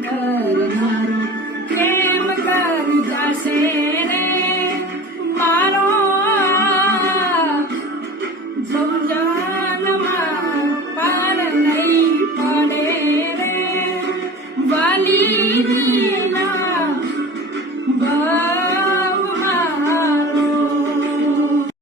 કરનારો કેમ કરી જશે રે મારો સમજણમાં પાર નહીં પડે રે વાલી વિના